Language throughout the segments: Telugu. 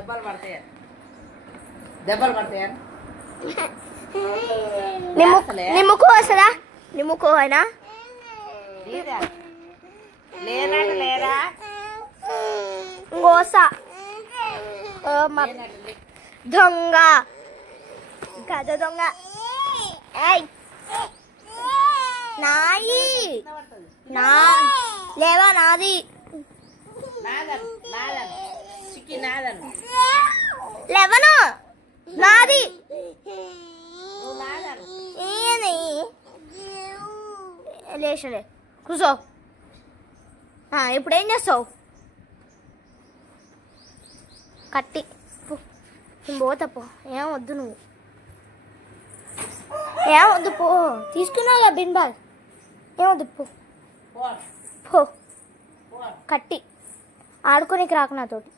దెబ్బలు పడతాయా దెబ్బలు పడతాయా నిమ్ముకు వస్తుందా నిమ్ముకు అయినా లేరా లేరా గోసా దొంగ గద దొంగ నాయి లేవా నాది లేవను నాది లేచలే కూర్చో ఇప్పుడు ఏం చేస్తావు కట్టి పోతా పో ఏం వద్దు నువ్వు ఏం వద్దు పో తీసుకున్నావు కదా బిన్ బాల్ ఏం వద్దు పో పో కట్టి ఆడుకోనికి రాకు నాతోటి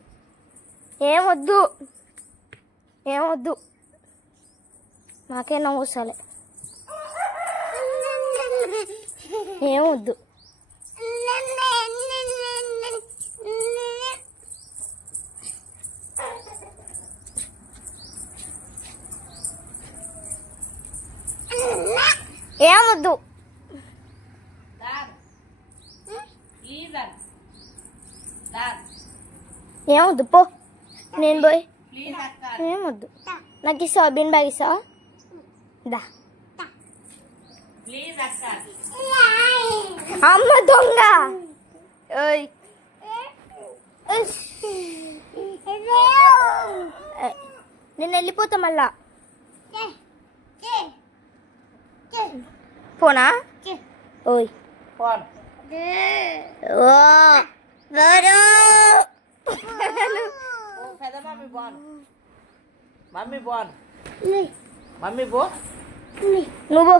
ఏం వద్దు నాకే నవ్వు వస్తాలే ఏం వద్దు ఏమొద్దు ఏమొద్దు పో నేను పోయి ఏమొద్దు నాకు ఇస్తావా బిన్ బ్యాగ్ ఇస్తావా దా అమ్మ దొంగ నేను వెళ్ళిపోతా మళ్ళా పోనా ఓయ్ మమ్మీ పో నువ్వు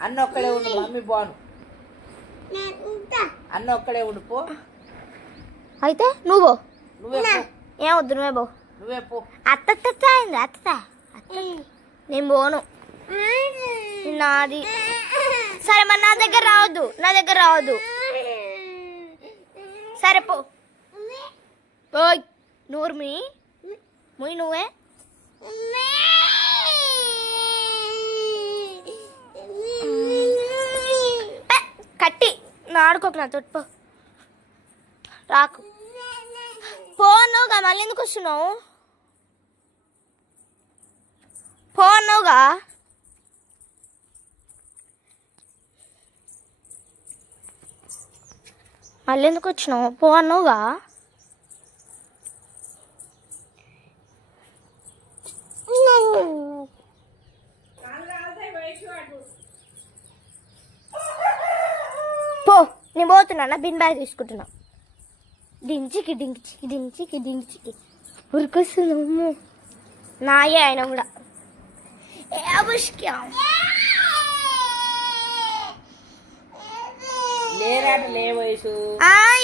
అన్న ఒక్కడే ఉండు మమ్మీ పోను అన్న ఒక్కడే ఉండు పో అయితే నువ్వు నువ్వే ఏం వద్దు నువ్వే పో అత్త నేను పోను నాది సరే మరి నా దగ్గర రావద్దు సరే పో పోయ్ నూరు ముయ్ నువ్వే కట్టి నా ఆడుకోకు నా తోటి పో రాకు పోనుగా మళ్ళీ ఎందుకు వస్తున్నావు పోనుగా మళ్ళీ ఎందుకు వచ్చినావు పో అన్నావుగా పో నేను పోతున్నా బిన్ బ్యాగ్ తీసుకుంటున్నా డించికి ఉరికొస్తున్నాము నాయే ఆయన కూడా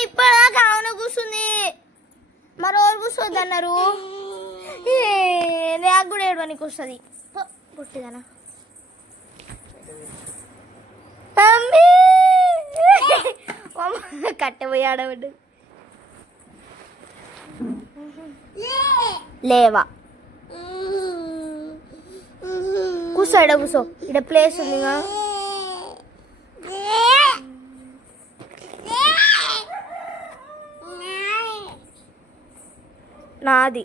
ఇప్పటిదాకా ఆవున కూర్చుంది మరి ఎవరు కూర్చోద్దు అన్నారు నాకు కూడా ఏడవనికి వస్తుంది పుట్టిదనా కట్టెపోయి ఆడబడ్డు లేవా కూర్చో ఇడ కూర్చో ఇడ ప్లేస్ ఉందిగా నాది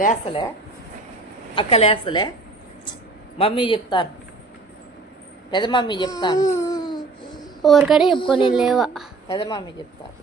లేస్తలే అక్క లేస్తలే మమ్మీ చెప్తాను పెద్ద మమ్మీ చెప్తాను ఎవరికడే చెప్పుకో నేను లేవా పెద్ద మమ్మీ చెప్తాను